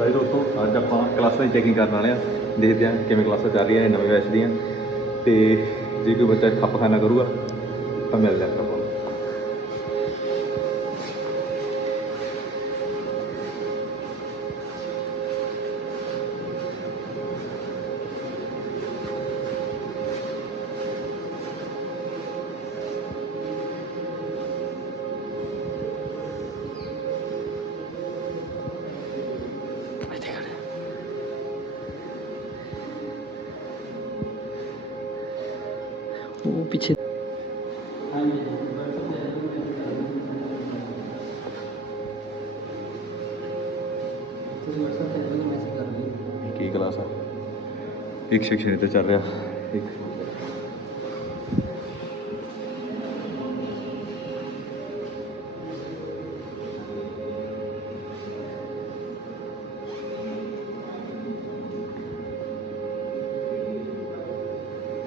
ਭਾਈ ਦੋਸਤੋ, ਅੱਜ ਆਪਾਂ ਕਲਾਸਾਂ ਦੀ ਚੈਕਿੰਗ ਕਰਨ ਵਾਲੇ ਆ। ਦੇਖਦੇ ਆ ਕਿਵੇਂ ਕਲਾਸਾਂ ਚੱਲ ਰਹੀਆਂ ਨੇ, ਨਵੇਂ ਬੈਚ ਦੀਆਂ। ਤੇ ਜੇ ਕੋਈ ਬੱਚਾ ਖੱਪਖਾਨਾ ਕਰੂਗਾ, ਤਾਂ ਮਿਲ ਜਾਏਗਾ ਆਪਾਂ। ਉਹ ਪਿੱਛੇ ਕੀ ਕਲਾਸ ਆ? ਇੱਕ ਸੈਕਸ਼ਨ ਤੇ ਚੱਲ ਰਿਹਾ। ਇੱਕ।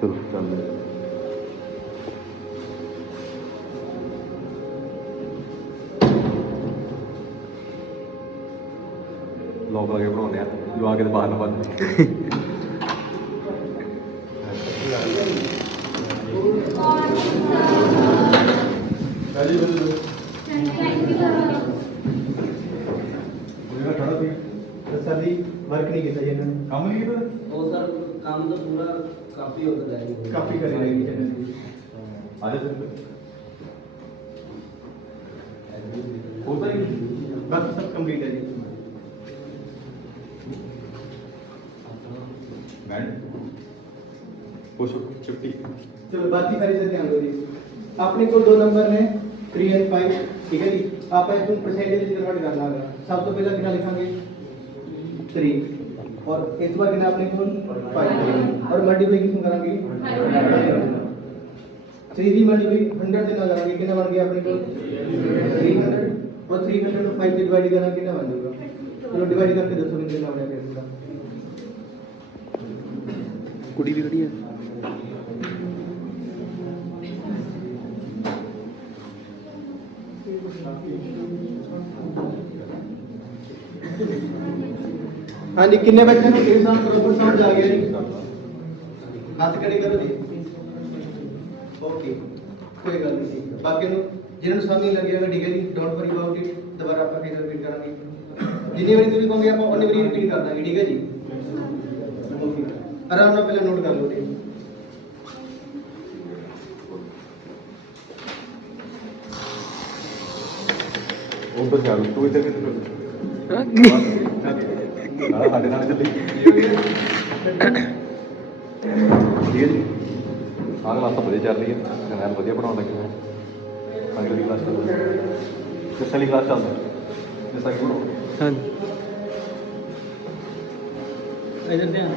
ਚਲੋ ਚੱਲਦੇ ਲਾ ਕੇ ਬਣਾਉਂਦੇ ਆ ਜੋ ਆ ਕੇ ਬਾਹਰ ਨਾ ਸੀ ਸਰ ਜੀ ਵਰਕ ਨਹੀਂ ਕੀਤਾ ਜੀ ਇਹਨਾਂ ਨੇ ਕੰਮ ਨਹੀਂ ਕੀਤਾ? ਉਹ ਸਰ ਕੰਮ ਤਾਂ ਪੂਰਾ ਕਾਫੀ ਹੋ ਗਿਆ ਹੈ ਕਾਫੀ ਕਰੇ ਰਹੇ ਜੀ। ਇਹਨਾਂ ਨੇ ਆ ਜਾ ਫਿਰ। ਹੋਰ ਤਾਂ ਹੀ ਬਸ ਸਭ ਕੰਪਲੀਟ ਹੈ ਜੀ। ਮੈਂ ਪੁੱਛ ਚਿਪਟੀ ਚਲੋ ਬਾਕੀ ਸਾਰੀ ਸੇ ਧਿਆਨ ਦਿਓ ਜੀ ਆਪਣੇ ਕੋਲ ਦੋ ਨੰਬਰ ਨੇ 3 ਐਂਡ 5 ਠੀਕ ਹੈ ਜੀ ਆਪਾਂ ਇਸ ਨੂੰ ਪਰਸੈਂਟੇਜ ਵਿੱਚ ਕਨਵਰਟ ਕਰਨਾ ਹੈ ਸਭ ਤੋਂ ਪਹਿਲਾਂ ਕਿੰਨਾ ਲਿਖਾਂਗੇ 3 ਔਰ ਇਸ ਤੋਂ ਬਾਅਦ ਕਿੰਨਾ ਆਪਣੇ ਕੋਲ 5 ਔਰ ਮਲਟੀਪਲੀਕੇਸ਼ਨ ਕਰਾਂਗੇ 3 ਦੀ ਮਲਟੀਪਲੀ 100 ਦੇ ਨਾਲ ਕਰਾਂਗੇ ਕਿੰਨਾ ਬਣ ਗਿਆ ਆਪਣੇ ਕੋਲ 300 ਔਰ 300 ਨੂੰ 5 ਦੇ ਡਿਵਾਈਡ ਕਰਾਂਗੇ ਕਿੰਨਾ ਬਣ ਜਾਊਗਾ ਚਲੋ ਡਿਵਾਈਡ ਕਰਕੇ ਦੱਸੋ ਵੀ ਕਿੰਨਾ ਬਣਿਆ ਫਿਰ ਪੂਰਾ ਕੁੜੀ ਵੀ ਖੜੀ ਹੈ ਹਾਂਜੀ, ਕਿੰਨੇ ਬੱਚਿਆਂ ਨੂੰ ਇਸ ਨਾਲ ਪ੍ਰੋਪਰ ਸਮਝ ਆ ਗਿਆ ਜੀ? ਹੱਥ ਖੜੇ ਕਰੋ ਜੀ। ਓਕੇ ਕੋਈ ਗੱਲ ਨਹੀਂ। ਬਾਕੀ ਨੂੰ ਜਿਹਨਾਂ ਨੂੰ ਸਮਝ ਨਹੀਂ ਲੱਗਿਆ ਠੀਕ ਹੈ ਜੀ ਡੋਂਟ ਵਰੀ ਅਬਾਊਟ ਇਟ ਦੁਬਾਰਾ ਆਪਾਂ ਫਿਰ ਰਿਪੀਟ ਕਰਾਂਗੇ। ਜਿੰਨੀ ਵਾਰੀ ਤੁਸੀਂ ਕਹੋਗੇ ਆਪਾਂ ਉਨੀ ਵਾਰੀ ਰਿਪੀਟ ਕਰ ਦਾਂਗੇ, ਠੀਕ ਹੈ ਜੀ? ਆਰਾਮ ਨਾਲ ਪਹਿਲਾਂ ਨੋਟ ਕਰ ਲਓ ਜੀ। ਉਧਰ ਚੱਲ ਤੂੰ ਇੱਧਰ ਕਿੱਧਰ ਆ ਸਾਡੇ ਨਾਲ ਚੱਲੀ। ਠੀਕ ਹੈ ਜੀ। ਆਹ ਕਲਾਸ ਤਾਂ ਵਧੀਆ ਚੱਲ ਰਹੀ ਹੈ। ਕਨੈਲ ਵਧੀਆ ਬਣਾਉਣ ਲੱਗੇ ਹਾਂ ਅਗਲੀ ਕਲਾਸ ਚੱਲ ਰਹੀ ਹੈ। ਕਿਸ ਵਾਲੀ ਕਲਾਸ ਚੱਲਦਾ ਜਿਸ ਤੱਕ ਪੜੋ ਹਾਂਜੀ। ਇਧਰ ਧਿਆਨ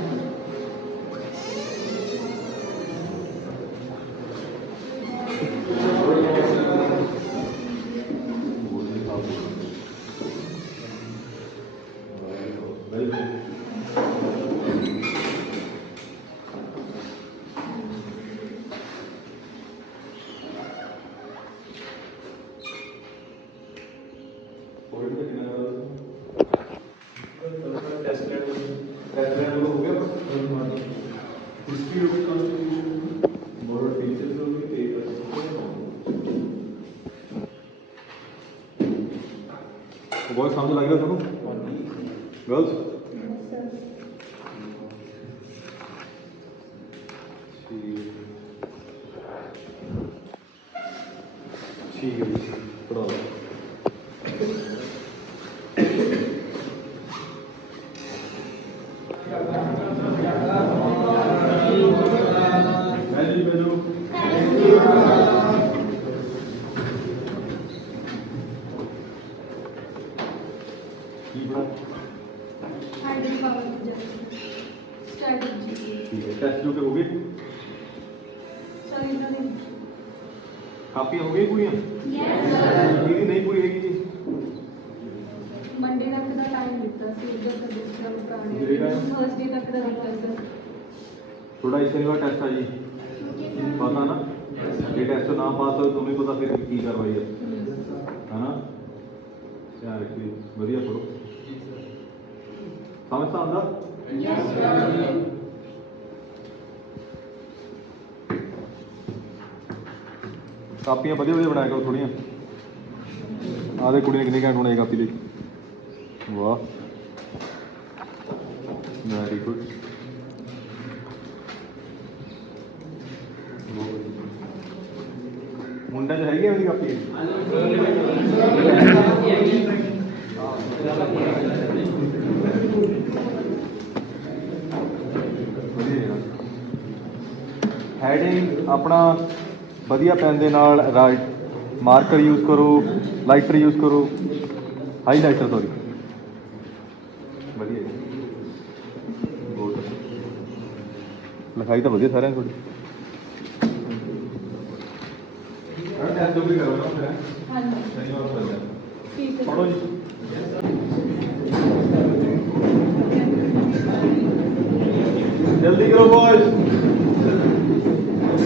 history of the Constitution, of the paper, boys ਹੈ ਗਏ you know it. ਕਾਪੀਆਂ ਹੋ ਗਈਆਂ ਪੂਰੀਆਂ? Yes, sir. ਇਹਦੀ ਨਹੀਂ ਪੂਰੀ ਹੈਗੀ ਜੀ? Monday ਤੱਕ ਦਾ ਟਾਈਮ ਦਿੱਤਾ ਸੀ ਉਧਰ ਦਾ ਦੂਸਰਾ ਪੁਰਾਣੇ ਜਿਹੜਾ? Thursday ਤੱਕ ਦਾ ਦਿੱਤਾ ਸਰ ਥੋੜਾ ਇਸ ਸ਼ਨੀਵਾਰ ਟੈਸਟ ਆ ਜੀ। ਪਤਾ ਨਾ? ਜੇ ਟੈਸਟ ਨਾ ਪਾਸ ਹੋਏ ਤੁਹਾਨੂੰ ਹੀ ਪਤਾ ਫਿਰ ਕੀ ਕਾਰਵਾਈ ਹੈ ਹਨਾ? ਧਿਆਨ ਰੱਖਿਓ ਵਧੀਆ ਪੜੋ ਸਮਝ ਤਾਂ ਆਉਂਦਾ? ਕਾਪੀਆਂ ਵਧੀਆ ਵਧੀਆ ਬਣਾਇਆ ਕਰੋ ਥੋੜੀਆਂ ਆਹ ਦੇ ਕੁੜੀ ਨੇ ਕਿੰਨੀ ਘੈਂਟ ਬਣਾਈ ਕਾਪੀ ਲਈ ਵਾਹ। ਵੈਰੀ ਗੁੱਡ ਮੁੰਡਾ ਚ ਹੈਗੀ ਉਹਦੀ ਕਾਪੀ? ਹੈਡਿੰਗ ਆਪਣਾ ਵਧੀਆ ਪੈਨ ਦੇ ਨਾਲ ਰਾਈਟ ਮਾਰਕਰ ਯੂਜ਼ ਕਰੋ ਲਾਈਟਰ ਯੂਜ਼ ਕਰੋ। ਹਾਈਲਾਈਟਰ ਸੌਰੀ ਵਧੀਆ. ਲਿਖਾਈ ਤਾਂ ਵਧੀਆ ਸਾਰਿਆਂ ਦੀ ਤੁਹਾਡੀ ਪੜੋ ਜੀ ਜਲਦੀ ਕਰੋ ਬॉयਜ਼